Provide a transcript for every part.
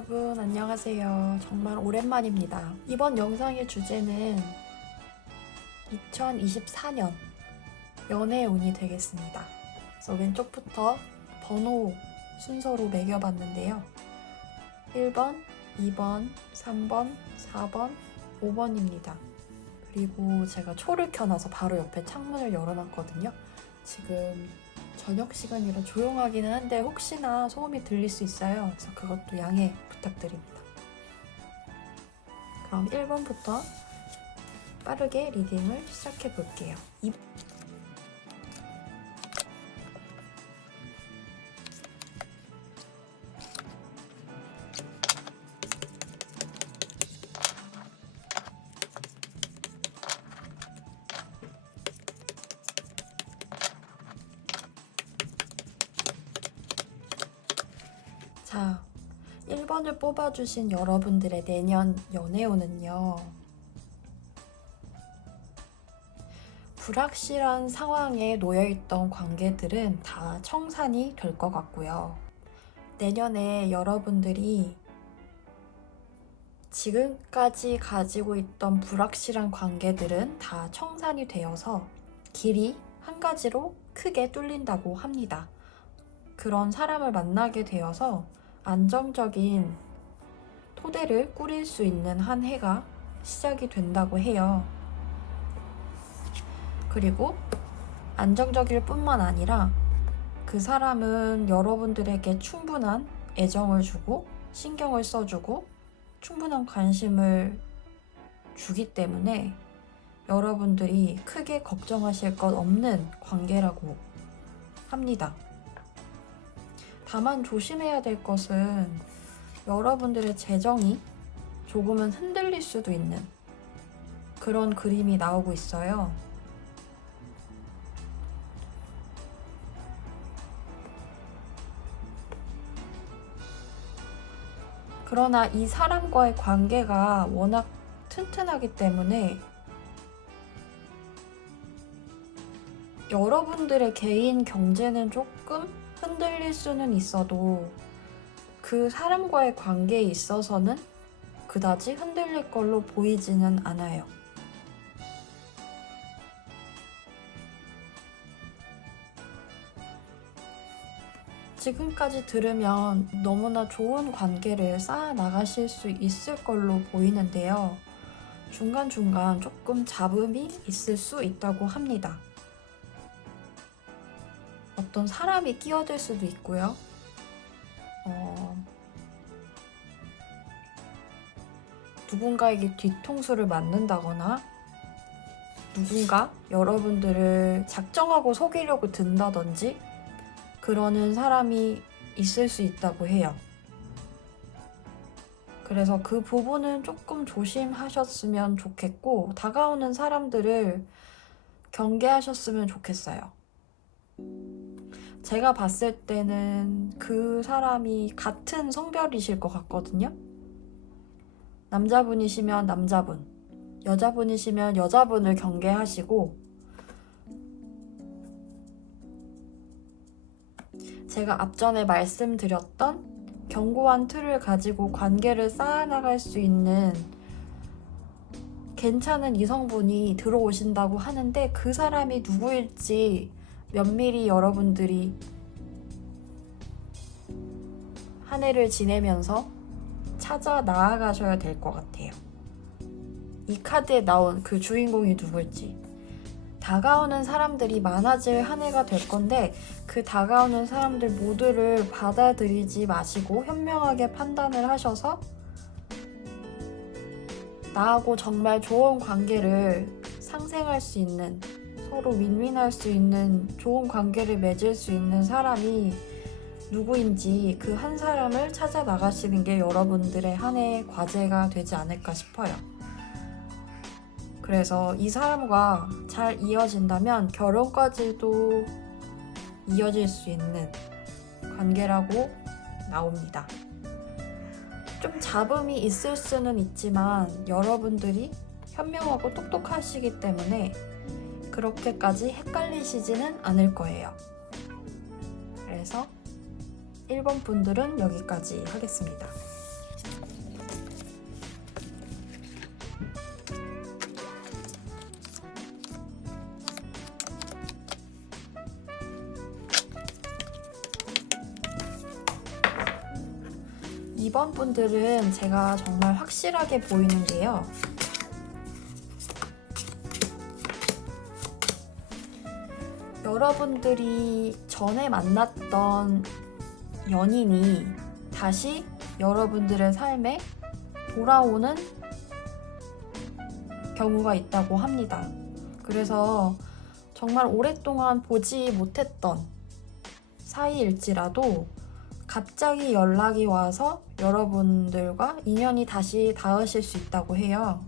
여러분 안녕하세요. 정말 오랜만입니다. 이번 영상의 주제는 2024년 연애의 운이 되겠습니다. 그래서 왼쪽부터 번호 순서로 매겨봤는데요. 1번, 2번, 3번, 4번, 5번입니다. 그리고 제가 초를 켜놔서 바로 옆에 창문을 열어놨거든요. 지금 저녁 시간이라 조용하기는 한데 혹시나 소음이 들릴 수 있어요. 그래서 그것도 양해 부탁드립니다. 그럼 1번부터 빠르게 리딩을 시작해 볼게요. 자, 1번을 뽑아주신 여러분들의 내년 연애운은요. 불확실한 상황에 놓여있던 관계들은 다 청산이 될 것 같고요. 내년에 여러분들이 지금까지 가지고 있던 불확실한 관계들은 다 청산이 되어서 길이 한 가지로 크게 뚫린다고 합니다. 그런 사람을 만나게 되어서 안정적인 토대를 꾸릴 수 있는 한 해가 시작이 된다고 해요. 그리고 안정적일 뿐만 아니라 그 사람은 여러분들에게 충분한 애정을 주고 신경을 써주고 충분한 관심을 주기 때문에 여러분들이 크게 걱정하실 것 없는 관계라고 합니다. 다만 조심해야 될 것은 여러분들의 재정이 조금은 흔들릴 수도 있는 그런 그림이 나오고 있어요. 그러나 이 사람과의 관계가 워낙 튼튼하기 때문에 여러분들의 개인 경제는 조금 흔들릴 수는 있어도 그 사람과의 관계에 있어서는 그다지 흔들릴 걸로 보이지는 않아요. 지금까지 들으면 너무나 좋은 관계를 쌓아 나가실 수 있을 걸로 보이는데요. 중간중간 조금 잡음이 있을 수 있다고 합니다. 어떤 사람이 끼어들 수도 있고요. 누군가에게 뒤통수를 맞는다거나 누군가 여러분들을 작정하고 속이려고 든다든지 그러는 사람이 있을 수 있다고 해요. 그래서 그 부분은 조금 조심하셨으면 좋겠고 다가오는 사람들을 경계하셨으면 좋겠어요. 제가 봤을 때는 그 사람이 같은 성별이실 것 같거든요. 남자분이시면 남자분, 여자분이시면 여자분을 경계하시고 제가 앞전에 말씀드렸던 견고한 틀을 가지고 관계를 쌓아나갈 수 있는 괜찮은 이성분이 들어오신다고 하는데 그 사람이 누구일지 면밀히 여러분들이 한 해를 지내면서 찾아 나아가셔야 될 것 같아요. 이 카드에 나온 그 주인공이 누굴지. 다가오는 사람들이 많아질 한 해가 될 건데 그 다가오는 사람들 모두를 받아들이지 마시고 현명하게 판단을 하셔서 나하고 정말 좋은 관계를 상생할 수 있는 서로 윈윈할 수 있는 좋은 관계를 맺을 수 있는 사람이 누구인지 그 한 사람을 찾아 나가시는 게 여러분들의 한 해의 과제가 되지 않을까 싶어요. 그래서 이 사람과 잘 이어진다면 결혼까지도 이어질 수 있는 관계라고 나옵니다. 좀 잡음이 있을 수는 있지만 여러분들이 현명하고 똑똑하시기 때문에 그렇게까지 헷갈리시지는 않을 거예요. 그래서 1번 분들은 여기까지 하겠습니다. 2번 분들은 제가 정말 확실하게 보이는 게요. 여러분들이 전에 만났던 연인이 다시 여러분들의 삶에 돌아오는 경우가 있다고 합니다. 그래서 정말 오랫동안 보지 못했던 사이일지라도 갑자기 연락이 와서 여러분들과 인연이 다시 닿으실 수 있다고 해요.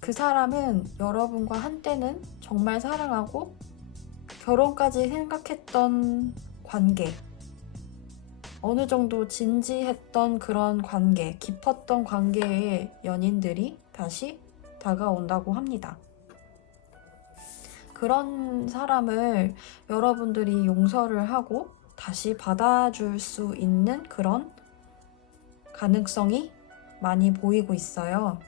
그 사람은 여러분과 한때는 정말 사랑하고 결혼까지 생각했던 관계, 어느 정도 진지했던 그런 관계, 깊었던 관계의 연인들이 다시 다가온다고 합니다. 그런 사람을 여러분들이 용서를 하고 다시 받아줄 수 있는 그런 가능성이 많이 보이고 있어요.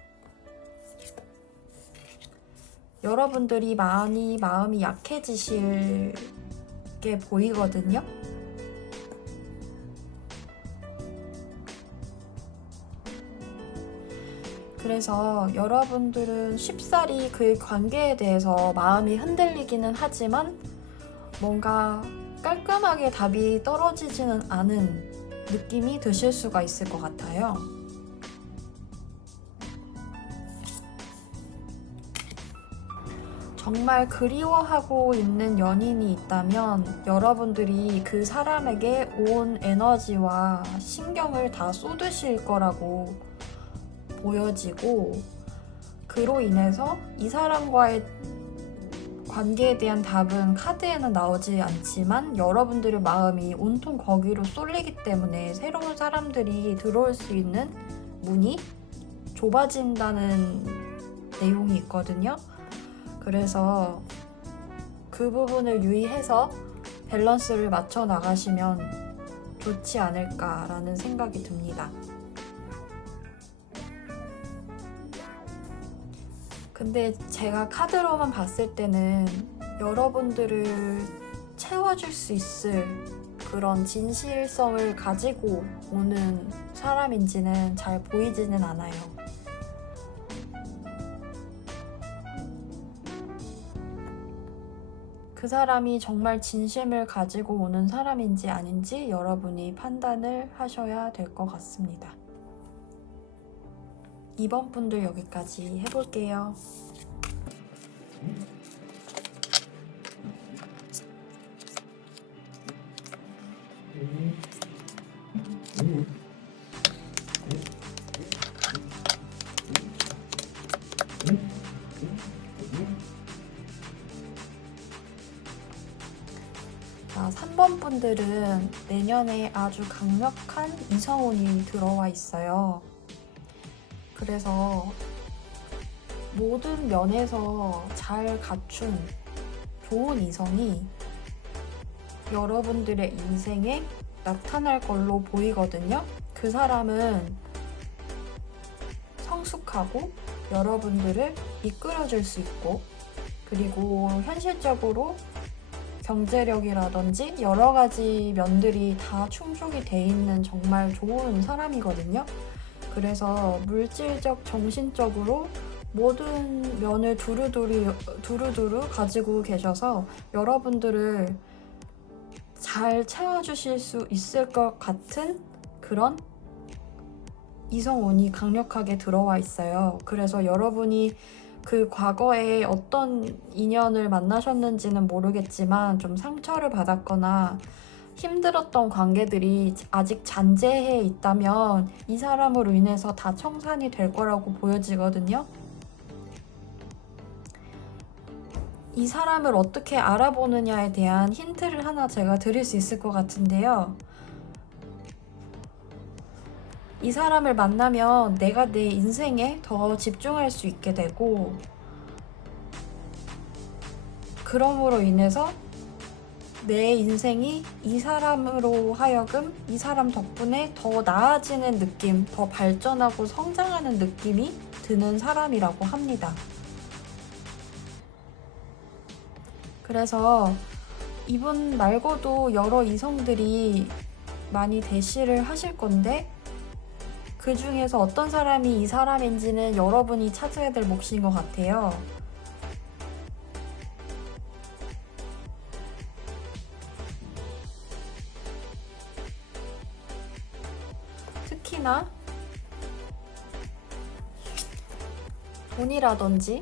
여러분들이 많이 마음이 약해지실 게 보이거든요. 그래서 여러분들은 쉽사리 그 관계에 대해서 마음이 흔들리기는 하지만 뭔가 깔끔하게 답이 떨어지지는 않은 느낌이 드실 수가 있을 것 같아요. 정말 그리워하고 있는 연인이 있다면 여러분들이 그 사람에게 온 에너지와 신경을 다 쏟으실 거라고 보여지고, 그로 인해서 이 사람과의 관계에 대한 답은 카드에는 나오지 않지만 여러분들의 마음이 온통 거기로 쏠리기 때문에 새로운 사람들이 들어올 수 있는 문이 좁아진다는 내용이 있거든요. 그래서 그 부분을 유의해서 밸런스를 맞춰 나가시면 좋지 않을까라는 생각이 듭니다. 근데 제가 카드로만 봤을 때는 여러분들을 채워줄 수 있을 그런 진실성을 가지고 오는 사람인지는 잘 보이지는 않아요. 그 사람이 정말 진심을 가지고 오는 사람인지 아닌지 여러분이 판단을 하셔야 될 것 같습니다. 2번 분들 여기까지 해볼게요. 자, 3번 분들은 내년에 아주 강력한 이성운이 들어와 있어요. 그래서 모든 면에서 잘 갖춘 좋은 이성이 여러분들의 인생에 나타날 걸로 보이거든요. 그 사람은 성숙하고 여러분들을 이끌어줄 수 있고, 그리고 현실적으로 경제력이라든지 여러 가지 면들이 다 충족이 돼 있는 정말 좋은 사람이거든요. 그래서 물질적, 정신적으로 모든 면을 두루두루 가지고 계셔서 여러분들을 잘 채워주실 수 있을 것 같은 그런 이성운이 강력하게 들어와 있어요. 그래서 여러분이 그 과거에 어떤 인연을 만나셨는지는 모르겠지만 좀 상처를 받았거나 힘들었던 관계들이 아직 잔재해 있다면 이 사람으로 인해서 다 청산이 될 거라고 보여지거든요. 이 사람을 어떻게 알아보느냐에 대한 힌트를 하나 제가 드릴 수 있을 것 같은데요. 이 사람을 만나면 내가 내 인생에 더 집중할 수 있게 되고, 그럼으로 인해서 내 인생이 이 사람으로 하여금 이 사람 덕분에 더 나아지는 느낌, 더 발전하고 성장하는 느낌이 드는 사람이라고 합니다. 그래서 이분 말고도 여러 이성들이 많이 대시를 하실 건데 그 중에서 어떤 사람이 이 사람인지는 여러분이 찾아야 될 몫인 것 같아요. 특히나 돈이라든지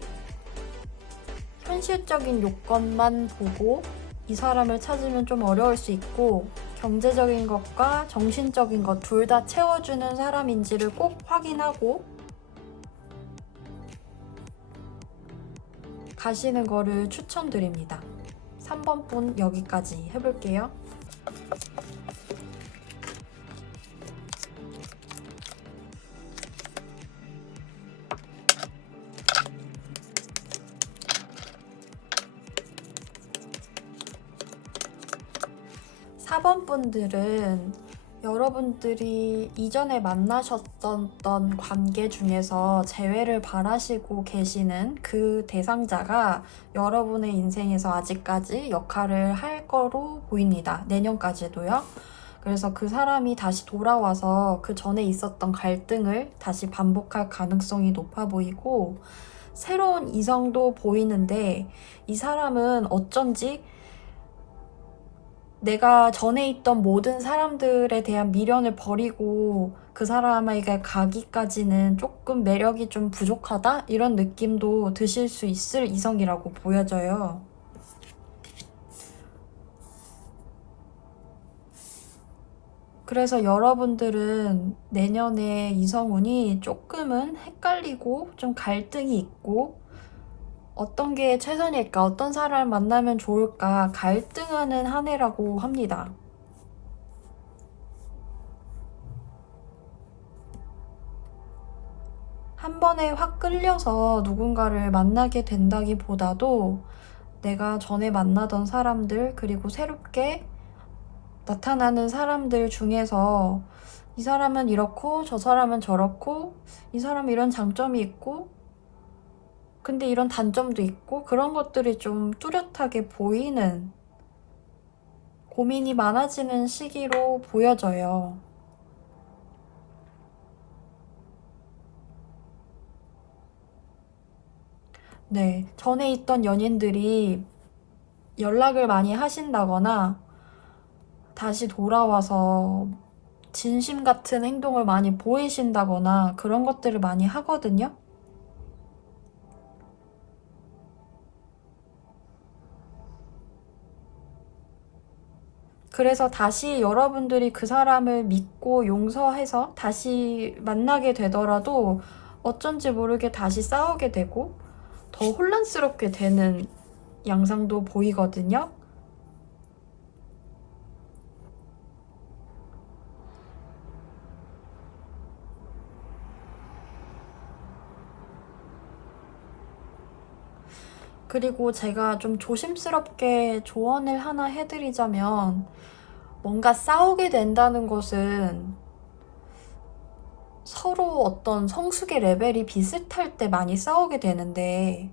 현실적인 요건만 보고 이 사람을 찾으면 좀 어려울 수 있고, 경제적인 것과 정신적인 것 둘 다 채워주는 사람인지를 꼭 확인하고 가시는 거를 추천드립니다. 3번 분 여기까지 해볼게요. 사 번 분들은 여러분들이 이전에 만나셨던 관계 중에서 재회를 바라시고 계시는 그 대상자가 여러분의 인생에서 아직까지 역할을 할 거로 보입니다. 내년까지도요. 그래서 그 사람이 다시 돌아와서 그 전에 있었던 갈등을 다시 반복할 가능성이 높아 보이고, 새로운 이성도 보이는데 이 사람은 어쩐지 내가 전에 있던 모든 사람들에 대한 미련을 버리고 그 사람에게 가기까지는 조금 매력이 좀 부족하다? 이런 느낌도 드실 수 있을 이성이라고 보여져요. 그래서 여러분들은 내년에 이성운이 조금은 헷갈리고 좀 갈등이 있고, 어떤 게 최선일까, 어떤 사람을 만나면 좋을까 갈등하는 한 해라고 합니다. 한 번에 확 끌려서 누군가를 만나게 된다기보다도 내가 전에 만나던 사람들, 그리고 새롭게 나타나는 사람들 중에서 이 사람은 이렇고 저 사람은 저렇고 이 사람은 이런 장점이 있고 근데 이런 단점도 있고, 그런 것들이 좀 뚜렷하게 보이는, 고민이 많아지는 시기로 보여져요. 네, 전에 있던 연인들이 연락을 많이 하신다거나 다시 돌아와서 진심 같은 행동을 많이 보이신다거나 그런 것들을 많이 하거든요. 그래서 다시 여러분들이 그 사람을 믿고 용서해서 다시 만나게 되더라도 어쩐지 모르게 다시 싸우게 되고 더 혼란스럽게 되는 양상도 보이거든요. 그리고 제가 좀 조심스럽게 조언을 하나 해드리자면, 뭔가 싸우게 된다는 것은 서로 어떤 성숙의 레벨이 비슷할 때 많이 싸우게 되는데,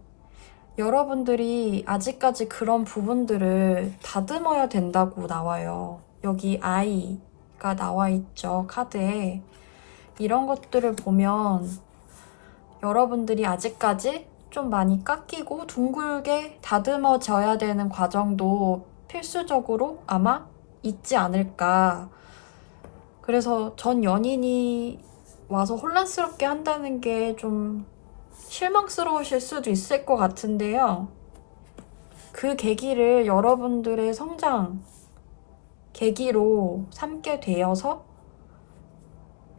여러분들이 아직까지 그런 부분들을 다듬어야 된다고 나와요. 여기 I가 나와 있죠, 카드에. 이런 것들을 보면 여러분들이 아직까지 좀 많이 깎이고 둥글게 다듬어져야 되는 과정도 필수적으로 아마 있지 않을까. 그래서 전 연인이 와서 혼란스럽게 한다는 게 좀 실망스러우실 수도 있을 것 같은데요. 그 계기를 여러분들의 성장 계기로 삼게 되어서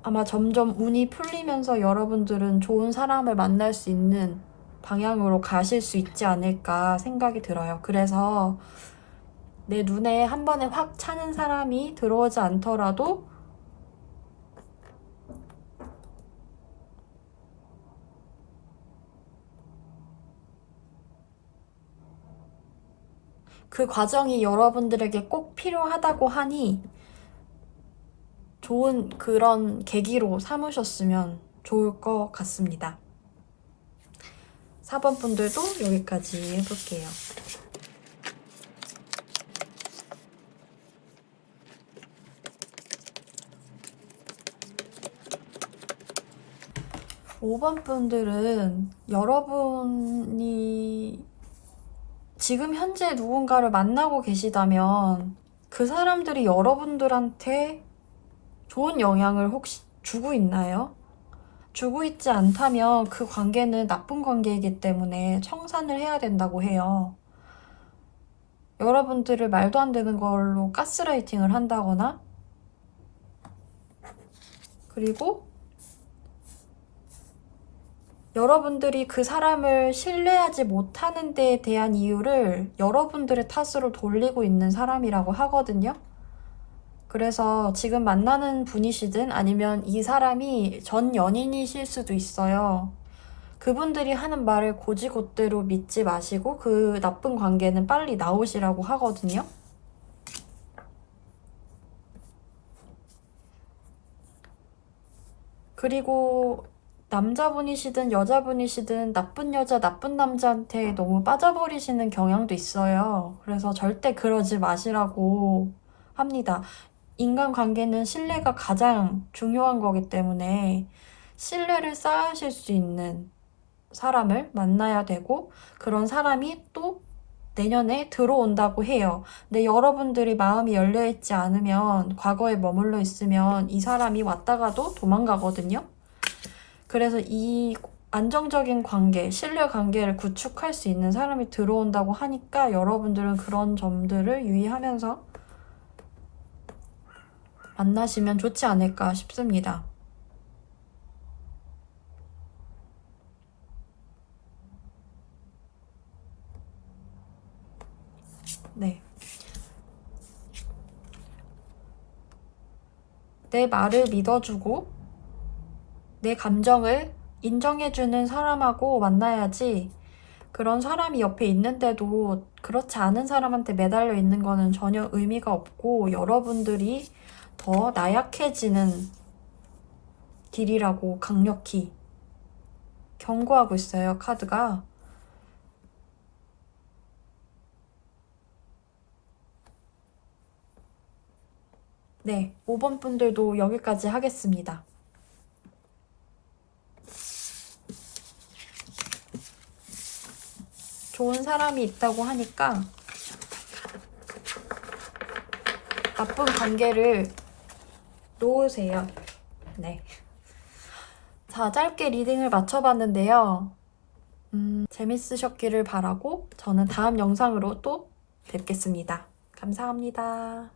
아마 점점 운이 풀리면서 여러분들은 좋은 사람을 만날 수 있는 방향으로 가실 수 있지 않을까 생각이 들어요. 그래서 내 눈에 한 번에 확 차는 사람이 들어오지 않더라도 그 과정이 여러분들에게 꼭 필요하다고 하니 좋은 그런 계기로 삼으셨으면 좋을 것 같습니다. 4번 분들도 여기까지 해볼게요. 5번 분들은 여러분이 지금 현재 누군가를 만나고 계시다면 그 사람들이 여러분들한테 좋은 영향을 혹시 주고 있나요? 주고 있지 않다면 그 관계는 나쁜 관계이기 때문에 청산을 해야 된다고 해요. 여러분들을 말도 안 되는 걸로 가스라이팅을 한다거나, 그리고 여러분들이 그 사람을 신뢰하지 못하는 데에 대한 이유를 여러분들의 탓으로 돌리고 있는 사람이라고 하거든요. 그래서 지금 만나는 분이시든 아니면 이 사람이 전 연인이실 수도 있어요. 그분들이 하는 말을 곧이곧대로 믿지 마시고 그 나쁜 관계는 빨리 나오시라고 하거든요. 그리고 남자분이시든 여자분이시든 나쁜 여자, 나쁜 남자한테 너무 빠져버리시는 경향도 있어요. 그래서 절대 그러지 마시라고 합니다. 인간관계는 신뢰가 가장 중요한 거기 때문에 신뢰를 쌓으실 수 있는 사람을 만나야 되고, 그런 사람이 또 내년에 들어온다고 해요. 근데 여러분들이 마음이 열려있지 않으면, 과거에 머물러 있으면 이 사람이 왔다가도 도망가거든요. 그래서 이 안정적인 관계, 신뢰 관계를 구축할 수 있는 사람이 들어온다고 하니까 여러분들은 그런 점들을 유의하면서 만나시면 좋지 않을까 싶습니다. 네. 내 말을 믿어주고 내 감정을 인정해주는 사람하고 만나야지, 그런 사람이 옆에 있는데도 그렇지 않은 사람한테 매달려 있는 거는 전혀 의미가 없고 여러분들이 더 나약해지는 길이라고 강력히 경고하고 있어요, 카드가. 네, 5번 분들도 여기까지 하겠습니다. 좋은 사람이 있다고 하니까 나쁜 관계를 놓으세요. 네. 자, 짧게 리딩을 마쳐봤는데요. 재밌으셨기를 바라고 저는 다음 영상으로 또 뵙겠습니다. 감사합니다.